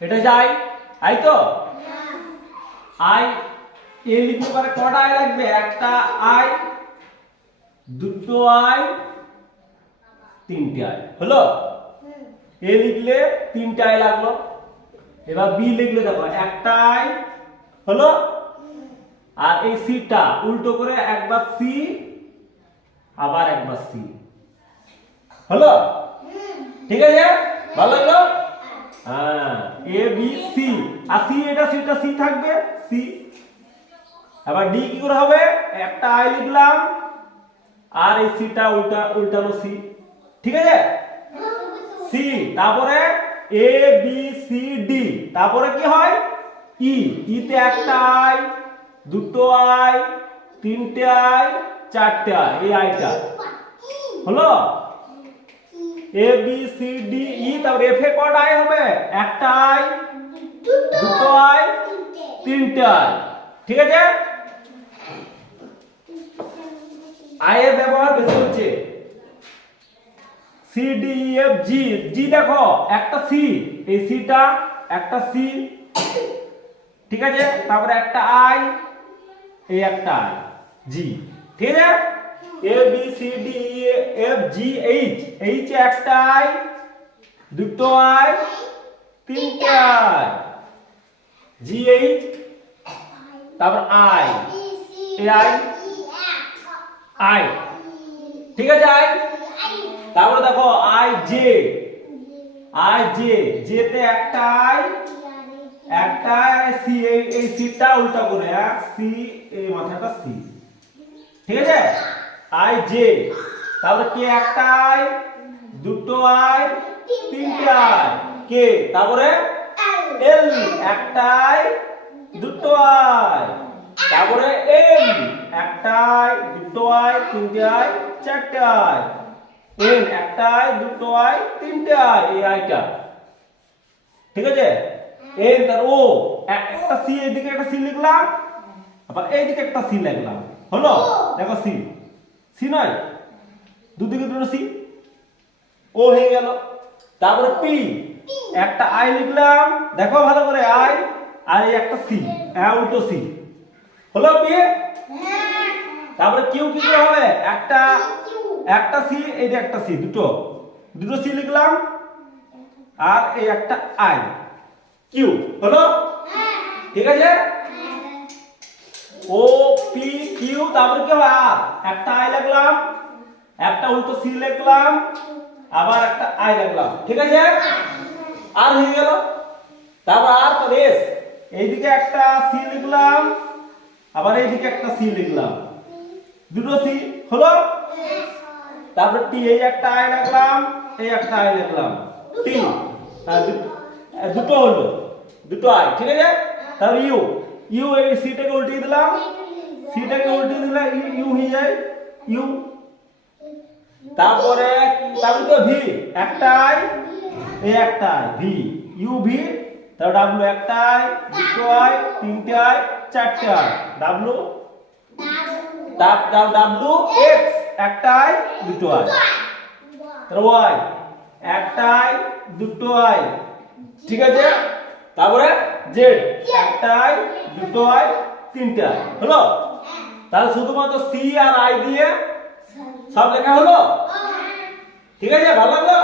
এটা যাই আই তো আই এ লিখতে পারে কটা আই লাগবে একটা আই দুটো আই তিনটে আই হলো এ লিখলে তিনটে আই লাগলো এবার বি লিখলে দেখো একটা আই হলো আর এই সিটা উল্টো করে একবার সি আবার একবার সি হলো ঠিক আছে ভালো লাগলো হ্যাঁ এ বি সি আর সি এটা সিটা সি থাকবে সি আবার ডি কি করে হবে একটা আই লিখলাম আর এই সিটা উল্টানো সি ঠিক আছে সি তারপরে এ বি সি ডি তারপরে কি হয় ই তে একটা আই দুটো আই তিনটে আই চারটে আই এই আইটা হলো এ বি সি ডি ই তারপর এফ এ কটা আই হবে একটা আই দুটো আই তিনটে আই ঠিক আছে আই এর ব্যবহার বেশি হচ্ছে C D E F G G দেখো একটা সি এই সিটা একটা সি ঠিক আছে তারপরে একটা আই এই একটা আই জি ঠিক আছে A B C D E F G H H একটা আই দুটো আই তিনটে আই জি এইচ তারপর আই এ আই আই ঠিক আছে আই তারপরে দেখো আই জে জে তে একটা আই একটা সি এই সিটা উল্টা করে সি এই মাথাটা সি ঠিক আছে আই জে তারপরে কে একটা আই দুটো আই তিনটে আই কে তারপরে এল একটা আই দুটো আই তারপরে এম একটা আই দুটো আই তিনটে আই চারটে আই এন একটা আই দুটো আই তিনটে আই এই আইটা ঠিক আছে এন তার ও একটা সি এদিকে একটা সি লিখলাম আবার এইদিকে একটা সি লিখলাম হলো দেখো সি সি নয় দুদিকে দুটো সি ও হয়ে গেল তারপরে পি একটা আই লিখলাম দেখো ভালো করে আই আর এই একটা সি উল্টো সি হলো পি তারপরে কিউ কি করে হবে একটা সি এই যে একটা সি দুটো সি লিখলাম আর এই একটা আই কিউ হলো ঠিক আছে ও পি কিউ তারপরে কি হবে আর একটা আই লিখলাম একটা উল্টো সি লিখলাম আবার একটা আই লিখলাম ঠিক আছে আর হয়ে গেল তারপর আর তো এস এইদিকে একটা সি লিখলাম আবার এইদিকে একটা সি লিখলাম দুটো সি হলো তারপর টি এই একটা আই লিখলাম এই একটা আই লিখলাম টি দুটো হলো দুটো আই ঠিক আছে তারপর ইউ এই সিটাকে উল্টিয়ে দিলাম ইউ হয়ে যায় ইউ তারপরে তো ভি একটা আই এই একটা আই ভি ইউ ভি তারপর ডাব্লিউ একটা আই দুটো আই তিনটে আই চারটে আই ডাব্লিউ ডাব্লিউ এক্স একটা আই দুটো আই তারপর ওয়াই একটা আই দুটো আই ঠিক আছে তারপরে জেড একটা আই দুটো আই তিনটে আই হলো তাহলে শুধুমাত্র সি আর আই দিয়ে সব লেখা হলো ঠিক আছে ভালো লাগলো